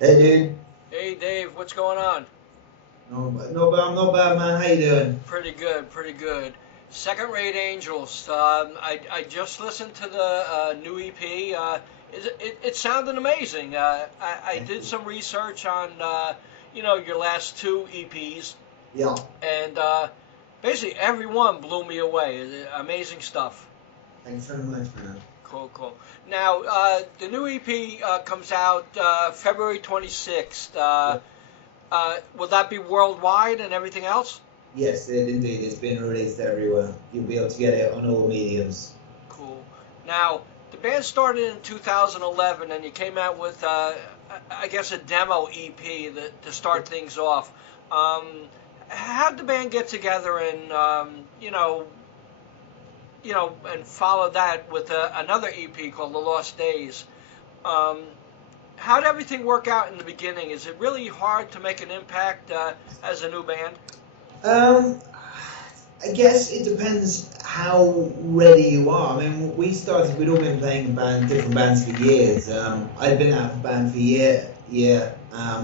Hey, dude. Hey Dave, what's going on? No, no, not bad, man. How you doing? Pretty good, pretty good. Second Rate Angels. I just listened to the new EP. It sounded amazing. I did some research on your last two EPs, Yeah. and basically every one blew me away. Amazing stuff. Thanks very much, man. Cool, cool. Now the new EP comes out February 26th. Yeah. Will that be worldwide and everything else? Yes, it indeed. It's been released everywhere. You'll be able to get it on all mediums. Cool. Now, the band started in 2011, and you came out with, I guess, a demo EP to start things off. Um, how'd the band get together and, and follow that with another EP called The Lost Days? Um, how did everything work out in the beginning? Is it really hard to make an impact as a new band? Um, I guess it depends how ready you are. I mean, we'd all been playing in different bands for years. I'd been out of band for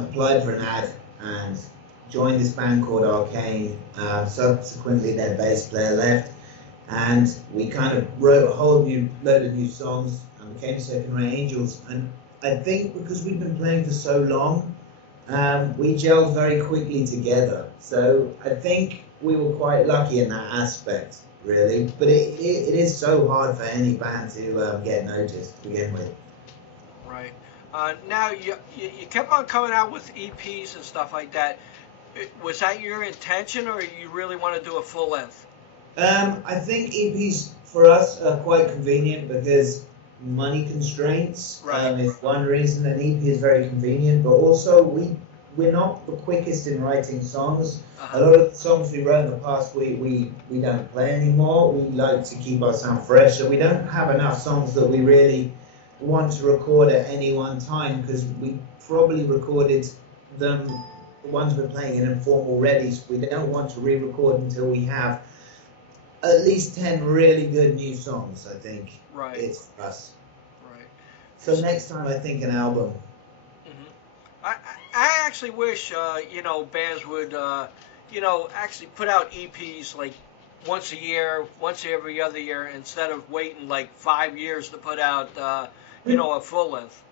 applied for an ad and joined this band called Arcane. Subsequently, their bass player left, and we kind of wrote a whole new load of new songs and became Second Rate Angels. And I think because we'd been playing for so long, we gelled very quickly together. So I think we were quite lucky in that aspect, really. But it is so hard for any band to get noticed to begin with. Right. Now you kept on coming out with EPs and stuff like that. Was that your intention, or you really want to do a full length? I think EPs for us are quite convenient because money constraints Right. is one reason an EP is very convenient, but also we're not the quickest in writing songs. A Uh-huh. lot of the songs we wrote in the past we don't play anymore. We like to keep our sound fresh, so we don't have enough songs that we really want to record at any one time because we probably recorded them, the ones we're playing in form already, so we don't want to re-record until we have at least 10 really good new songs. I think Right. it's for us. Right. So next time I think an album. hmm I actually wish bands would actually put out EPs like once a year, once every other year, instead of waiting like 5 years to put out a full length.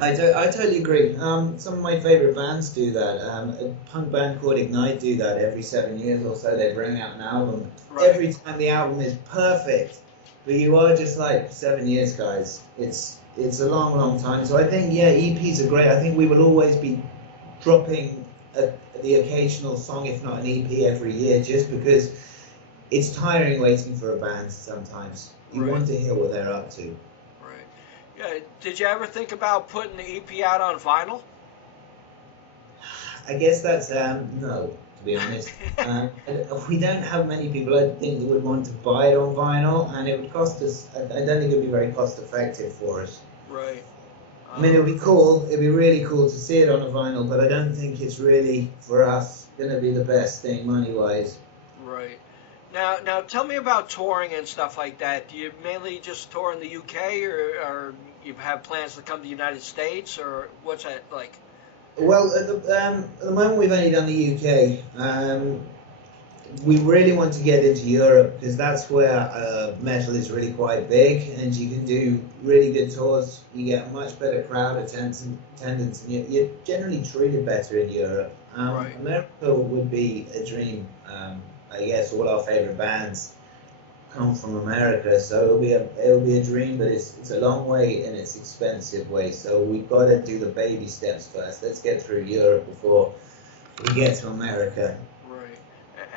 I totally agree. Some of my favorite bands do that. A punk band called Ignite do that every 7 years or so. They bring out an album. Right. Every time the album is perfect, but you are just like 7 years, guys. It's a long, long time. So I think EPs are great. I think we will always be dropping the occasional song, if not an EP, every year, just because it's tiring waiting for a band. Sometimes you Right. want to hear what they're up to. Right. Yeah. Did you ever think about putting the EP out on vinyl? I guess that's no, to be honest. We don't have many people I think that would want to buy it on vinyl, and it would cost us. I don't think it would be very cost effective for us. Right. I mean, it would be cool. It'd be really cool to see it on a vinyl, but I don't think it's really for us going to be the best thing money wise. Right. Now, tell me about touring and stuff like that. Do you mainly just tour in the UK, or you have plans to come to the United States, or what's that like? Well, at the moment we've only done the UK. We really want to get into Europe because that's where metal is really quite big, and you can do really good tours. You get a much better crowd attendance, and you're generally treated better in Europe. Right. America would be a dream. I guess all our favorite bands come from America, so it'll be a dream, but it's a long way and it's expensive way. So we've got to do the baby steps first. Let's get through Europe before we get to America. Right.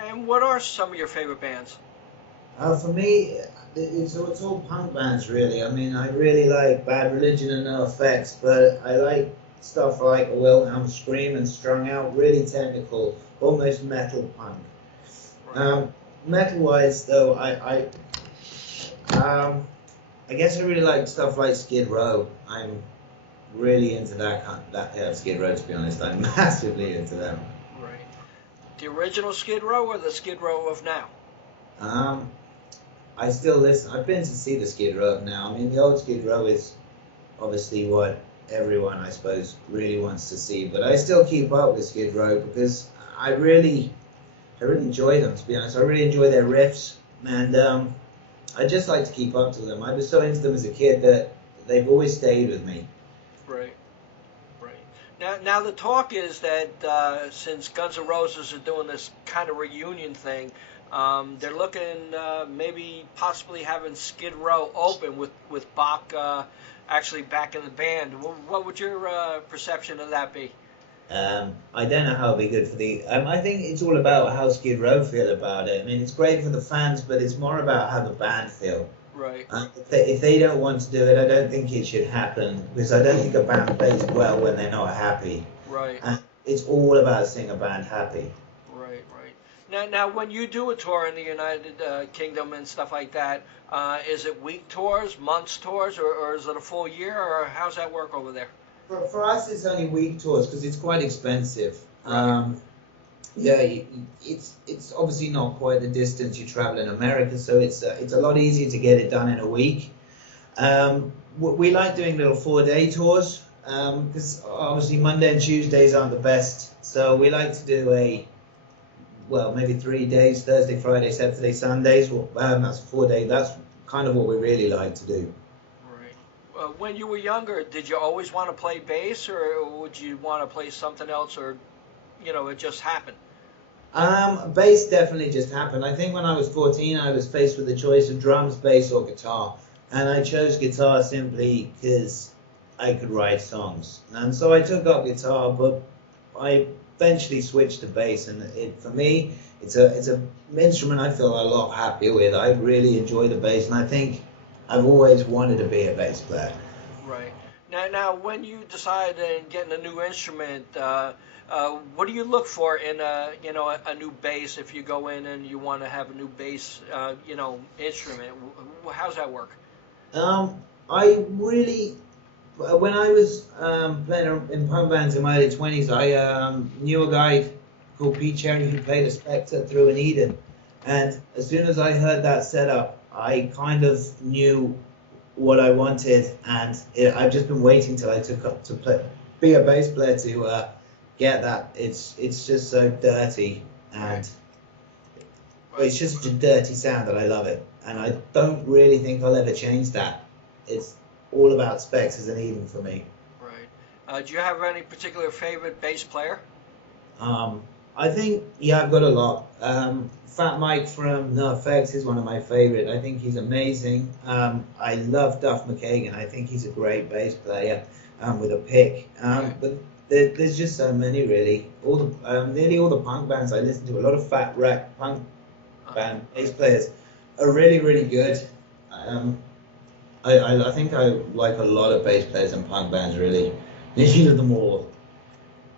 And what are some of your favorite bands? For me, it's all punk bands really. I mean, I really like Bad Religion and No Effects, but I like stuff like Wilhelm Scream and Strung Out, really technical, almost metal punk. Right. Metal-wise, though, I guess I really like stuff like Skid Row. I'm really into that Skid Row. To be honest, I'm massively into them. Right. The original Skid Row or the Skid Row of now? Um, I still listen. I've been to see the Skid Row now. I mean, the old Skid Row is obviously what everyone, I suppose, really wants to see. But I still keep up with Skid Row because I really enjoy them. To be honest, I really enjoy their riffs, and I just like to keep up to them. I was so into them as a kid that they've always stayed with me. Right. Now the talk is that since Guns N' Roses are doing this kind of reunion thing, they're looking maybe possibly having Skid Row open with Bach actually back in the band. What would your perception of that be? I don't know how it'll be good for the. I think it's all about how Skid Row feel about it. I mean, it's great for the fans, but it's more about how the band feel. Right. If they don't want to do it, I don't think it should happen because I don't think a band plays well when they're not happy. Right. And it's all about seeing a band happy. Right. Now, when you do a tour in the United Kingdom and stuff like that, is it week tours, months tours, or is it a full year, or how's that work over there? For us, it's only week tours because it's quite expensive. Right. Yeah, it's obviously not quite the distance you travel in America, so it's a lot easier to get it done in a week. We like doing little 4-day tours because obviously Monday and Tuesdays aren't the best, so we like to do maybe 3 days, Thursday, Friday, Saturday, Sundays. That's 4 days. That's kind of what we really like to do. Right. When you were younger, did you always want to play bass, or would you want to play something else, or it just happened? Bass definitely just happened. I think when I was 14, I was faced with the choice of drums, bass, or guitar. And I chose guitar simply because I could write songs. And so I took up guitar, but I eventually switched to bass. And for me, it's an instrument I feel a lot happier with. I really enjoy the bass, and I think I've always wanted to be a bass player. Right. Now, when you decide in getting a new instrument, what do you look for in a new bass if you go in and you want to have a new bass instrument? How's that work? I really, when I was playing in punk bands in my early 20s, I knew a guy called Pete Cherry who played a Spectre through an Eden, and as soon as I heard that setup, I kind of knew what I wanted, and I've just been waiting till I took up to be a bass player to get that. It's just so dirty, and it's just a dirty sound that I love it, and I don't really think I'll ever change that. It's all about Specs as an Eden for me. Right. Do you have any particular favorite bass player? I think, I've got a lot. Fat Mike from No Effects is one of my favorite. I think he's amazing. I love Duff McKagan. I think he's a great bass player with a pick. But there's just so many, really. Nearly all the punk bands I listen to, a lot of fat rap punk band bass players are really, really good. I think I like a lot of bass players in punk bands, really. Nearly them all.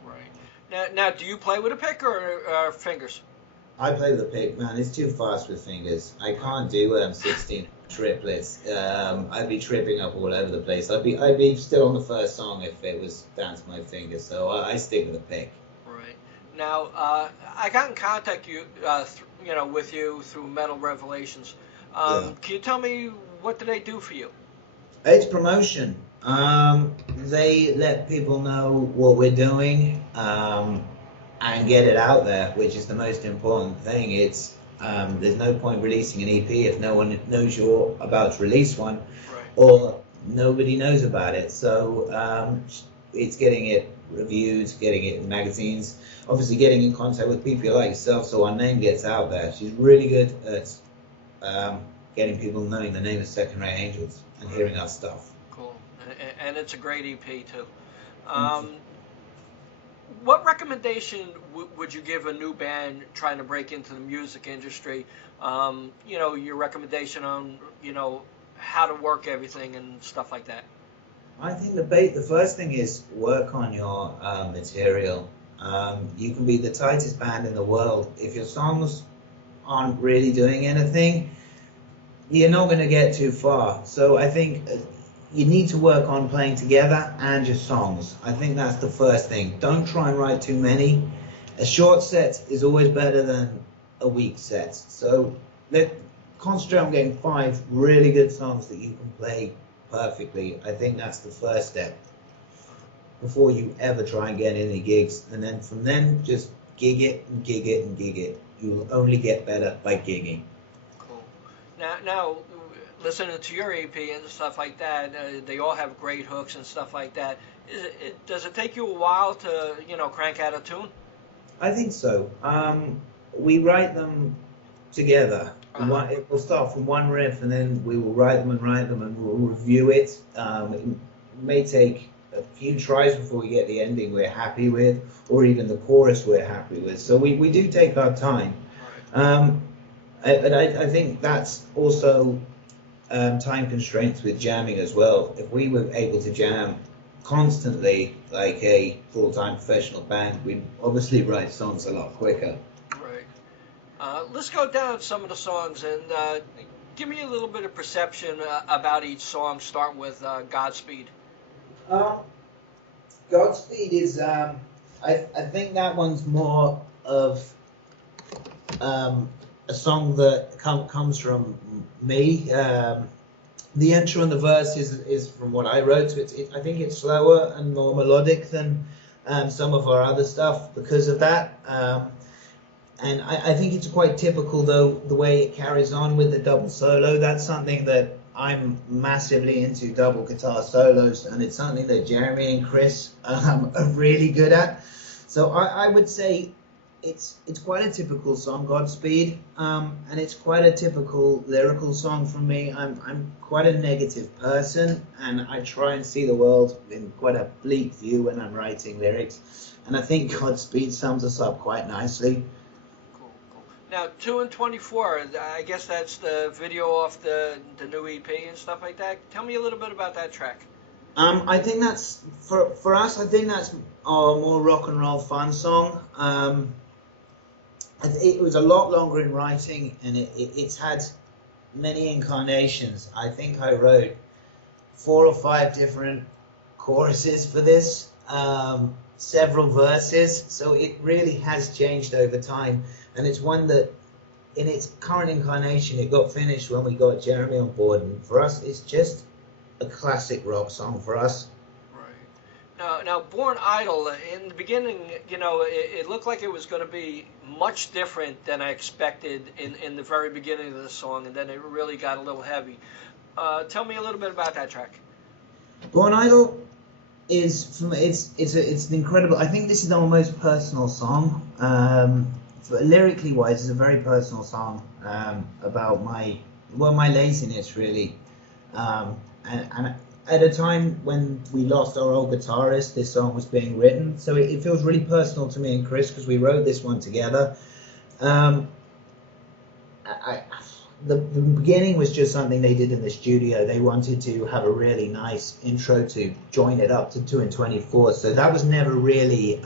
Right. Now, do you play with a pick or fingers? I play with a pick, man. It's too fast with fingers. I can't do 16 triplets. I'd be tripping up all over the place. I'd be still on the first song if it was down to my fingers. So I stick with a pick. Right. Now, I got in contact with you through Metal Revelations. Can you tell me what do they do for you? It's promotion. They let people know what we're doing. And get it out there, which is the most important thing. It's there's no point releasing an EP if no one knows you're about to release one, right, or nobody knows about it. So it's getting it reviewed, getting it in magazines, obviously getting in contact with people like yourself so our name gets out there. She's really good at getting people knowing the name of Second Rate Angels and hearing our stuff. Cool, and it's a great EP too. What recommendation would you give a new band trying to break into the music industry? Your recommendation on, how to work everything and stuff like that. I think the first thing is work on your material. You can be the tightest band in the world. If your songs aren't really doing anything, you're not going to get too far. So I think you need to work on playing together and your songs. I think that's the first thing. Don't try and write too many. A short set is always better than a weak set. So concentrate on getting 5 really good songs that you can play perfectly. I think that's the first step. before you ever try and get any gigs. And then from then, just gig it and gig it and gig it. You will only get better by gigging. Cool. Now, listening to your EP and stuff like that, they all have great hooks and stuff like that. Does it take you a while to, crank out a tune? I think so. We write them together. We'll start from one riff, and then we will write them, and we'll review it. It may take a few tries before we get the ending we're happy with, or even the chorus we're happy with. So we do take our time. But I think that's also time constraints with jamming as well. If we were able to jam constantly like a full-time professional band, we'd obviously write songs a lot quicker. Right. Let's go down some of the songs and give me a little bit of perception about each song. Start with Godspeed. Godspeed is, I think that one's more of a song that comes from me. The intro and the verse is from what I wrote, so I think it's slower and more melodic than some of our other stuff because of that. And I think it's quite typical, though, the way it carries on with the double solo. That's something that I'm massively into, double guitar solos, and it's something that Jeremy and Chris are really good at. So I would say it's quite a typical song, Godspeed, and it's quite a typical lyrical song from me. I'm quite a negative person, and I try and see the world in quite a bleak view when I'm writing lyrics, and I think Godspeed sums us up quite nicely. Cool. Now, 2 and 24, I guess that's the video off the new EP and stuff like that. Tell me a little bit about that track. I think that's, for us, I think that's our more rock and roll fun song. It was a lot longer in writing, and it's had many incarnations. I think I wrote 4 or 5 different choruses for this, several verses, so it really has changed over time. And it's one that, in its current incarnation, it got finished when we got Jeremy on board, and for us, it's just a classic rock song for us. Now, Born Idol, in the beginning, it looked like it was going to be much different than I expected in the very beginning of the song, and then it really got a little heavy. Tell me a little bit about that track. Born Idol is, it's an incredible, I think this is our most personal song. Lyrically wise, it's a very personal song about my laziness, really. And at a time when we lost our old guitarist, this song was being written, so it feels really personal to me and Chris because we wrote this one together. The beginning was just something they did in the studio. They wanted to have a really nice intro to join it up to 2 and 24, so that was never really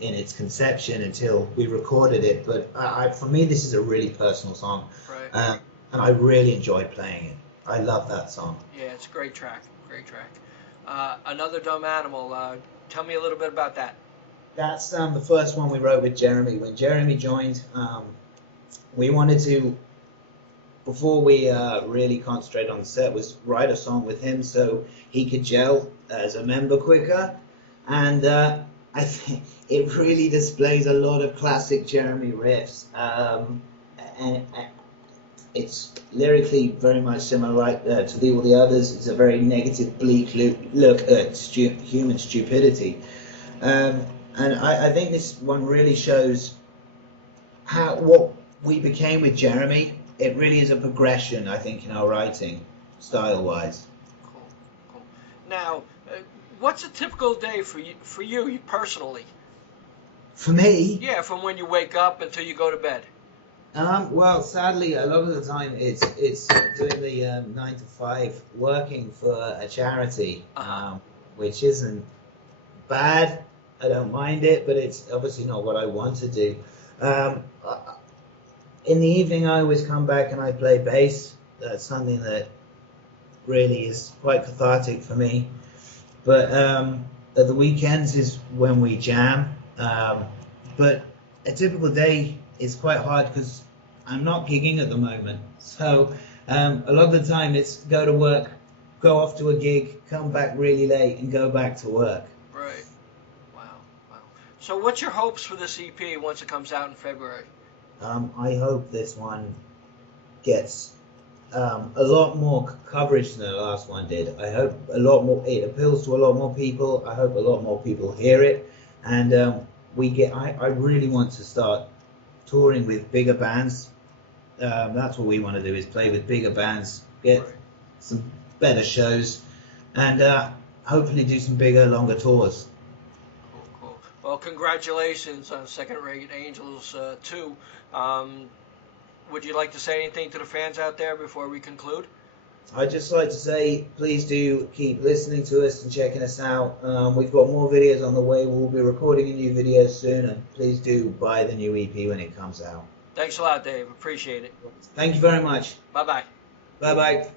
in its conception until we recorded it. But for me, this is a really personal song, right. And I really enjoyed playing it. I love that song. Yeah, it's a great track. Great track. Another Dumb Animal. Tell me a little bit about that. That's the first one we wrote with Jeremy. When Jeremy joined, we wanted to, before we really concentrated on the set, was write a song with him so he could gel as a member quicker. And I think it really displays a lot of classic Jeremy riffs. And it's lyrically very much similar to all the others. It's a very negative, bleak look at human stupidity. And I think this one really shows what we became with Jeremy. It really is a progression, I think, in our writing, style-wise. Cool. Now, what's a typical day for you personally? For me? Yeah, from when you wake up until you go to bed. Well, sadly, a lot of the time it's doing the 9 to 5 working for a charity, which isn't bad. I don't mind it, but it's obviously not what I want to do. In the evening, I always come back and I play bass. That's something that really is quite cathartic for me. But at the weekends is when we jam. But a typical day is quite hard because I'm not gigging at the moment. So a lot of the time it's go to work, go off to a gig, come back really late and go back to work. Right. So what's your hopes for this EP once it comes out in February? I hope this one gets a lot more coverage than the last one did. I hope a lot more. It appeals to a lot more people. I hope a lot more people hear it, and we get. I really want to start touring with bigger bands. That's what we want to do, is play with bigger bands, get some better shows, and hopefully do some bigger, longer tours. Cool. Well, congratulations on Second Rate Angels 2. Would you like to say anything to the fans out there before we conclude? I'd just like to say, please do keep listening to us and checking us out. We've got more videos on the way. We'll be recording a new video soon, and please do buy the new EP when it comes out. Thanks a lot, Dave. Appreciate it. Thank you very much. Bye-bye. Bye-bye.